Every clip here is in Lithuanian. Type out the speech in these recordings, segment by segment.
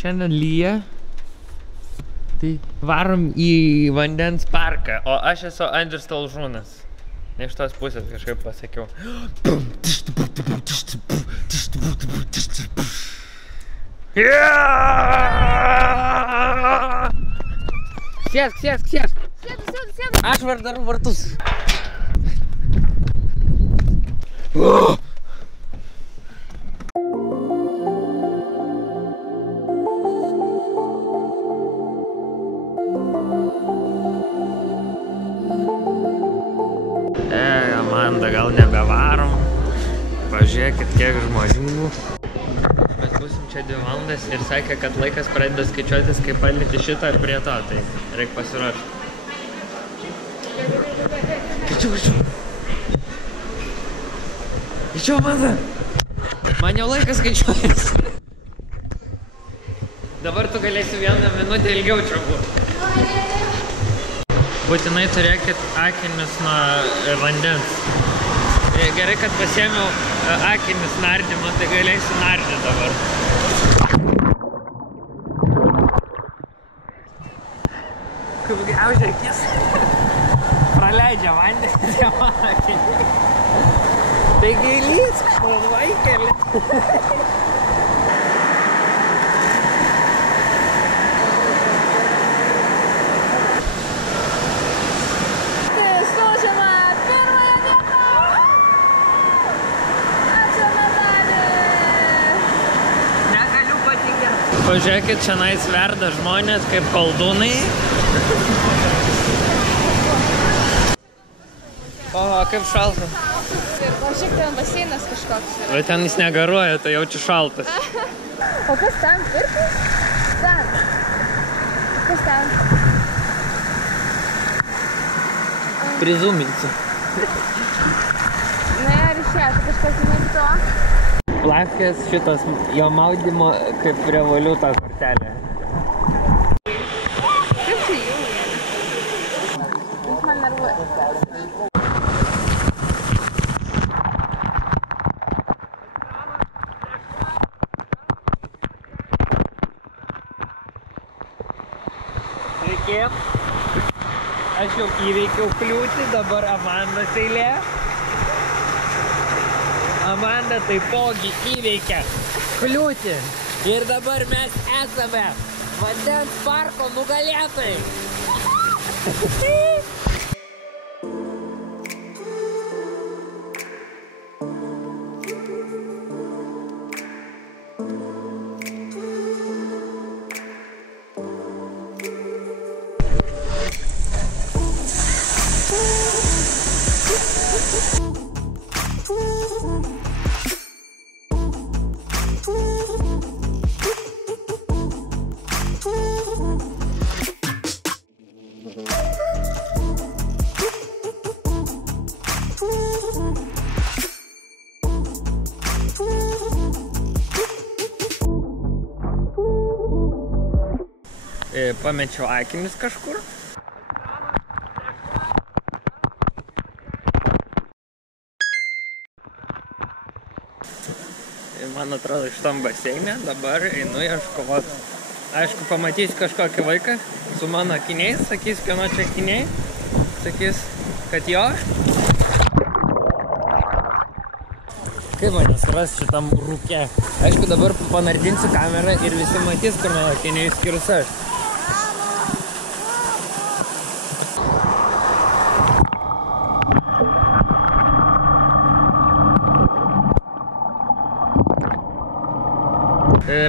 Šiandien lyja, tai varom į vandens parką, o aš esu Andrius Talžūnas. Ne iš tos pusės kažkaip pasakiau. Sėsk! Sėdu. Aš darau vartus. Amanda, gal nebevarom. Pažiūrėkit, kiek žmonių. Mes būsim čia 2 valandas ir sakė, kad laikas pradeda skaičiuotis, kai palyti šitą ir prie to, tai reikia pasiruošti. Greičiau, Amanda! Man jau laikas skaičiuojasi. Dabar tu galėsi 1 minutę ilgiau čia būti. Būtinai turėkit akinius nuo vandens. Gerai, kad pasiėmiau akinius nardymą, tai galėsiu nardyti dabar. Kaip gaužia akis. Praleidžia vandenį tie mano akiniai. Tai gailys, vaikeli. Pažiūrėkit, šiandien verda žmonės kaip koldūnai. O, kaip šalta. O šiek ten baseinas kažkoks yra. Bet ten jis negaruoja, tai jaučiu šaltas. O kas ten? Pirtis? Ten. Kas ten? Prizuminsiu. Ne, ar išėtų kažkas įmėti to? Plaskės šitas jo maudymo kaip revoliuto kortelė. Kaip čia jau yra? Jis man nervuoja. Sveiki. Aš jau įveikiau kliūtį, dabar Amandos eilė. Amanda taipogi įveikia kliūtį. Ir dabar mes esame vandens parko nugalėtojai. Pamečiau akinius kažkur. Man atrodo, šitam baseinė dabar einu ieškoti. Aišku, pamatysiu kažkokį vaiką su mano akiniais, sakys, kieno čia akiniai. Sakys, kad jo. Kaip man suras šitam rūke? Aišku, dabar panardinsiu kamerą ir visi matys, kur mano akiniai skirus aš.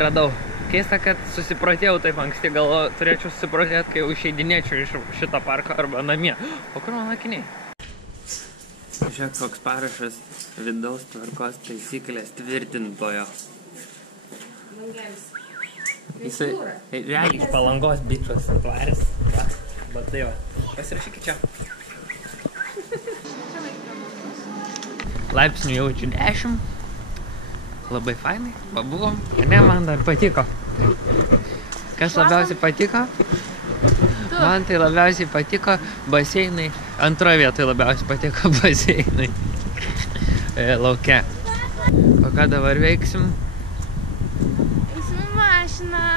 Radau. Keista, kad susiprotėjau taip anksti, galvoju, turėčiau susiprotėti, kai jau išeidinėčiau iš šito parko arba namie. O kur mano akiniai? Žiūrėk, koks parašas vidaus tvarkos taisyklės tvirtintojo. Jisai realiai iš Palangos bičos tvaris. Va tai va. Pasirašykit čia. Laipsnių jaučiu 10. Labai fainai, pabuvom. Ne, man dar patiko. Kas labiausiai patiko? Man tai labiausiai patiko baseinai. Antroje vietoje labiausiai patiko baseinai. Lauke. O ką dabar veiksim? Eisim į mašiną.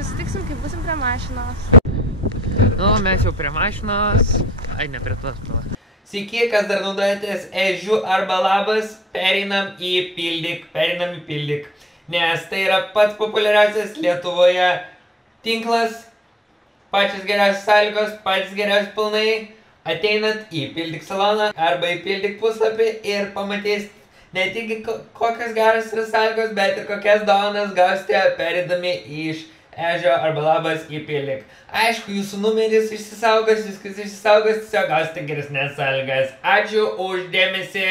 Susitiksim, kai būsim prie mašinos. Nu, mes jau prie mašinos. Ai, ne prie tos pila. Sveiki, kas dar naudojatės ežiu arba labas, pereinam į pildyk. Nes tai yra pats populiariausias Lietuvoje tinklas, pačios geriausios sąlygos, patys geriausi pilnai. Ateinat į Pildyk saloną arba į Pildyk puslapį ir pamatysit ne tik kokios geros yra sąlygos, bet ir kokias dovanas gausite pereidami iš ežio arba labas į Pildyk. Aišku, jūsų numeris išsisaugos, viskas išsisaugos, tiesiog gausite geresnės sąlygas. Ačiū už dėmesį.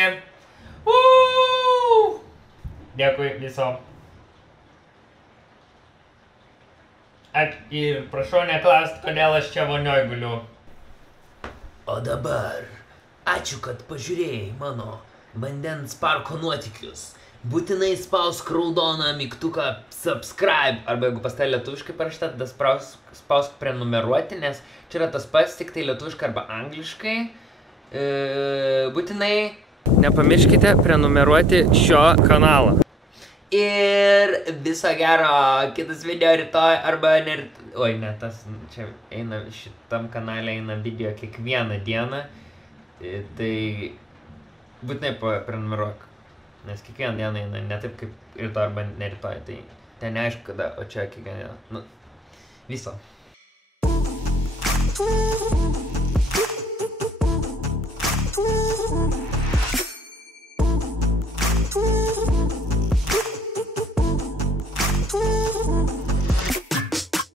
Dėkui viso. Ir prašau neklausti, kodėl aš čia vonioj guliu. O dabar, ačiū, kad pažiūrėjai mano vandens parko nuotykius. Būtinai spausk raudoną mygtuką subscribe, arba jeigu pas tai lietuviškai parašyta, tada spausk prenumeruoti, nes čia yra tas pats, tik tai lietuviškai arba angliškai. Būtinai nepamirškite prenumeruoti šio kanalo. Ir viso gero, kitas video rytoj arba ne rytoj. Oi, ne, tas čia eina, šitam kanale eina video kiekvieną dieną. Tai būtinai prenumeruok. Nes kiekvieną dieną eina ne taip kaip rytoj arba ne rytoj. Tai ten neaišku kada, o čia kiekvieną dieną. Nu, viso.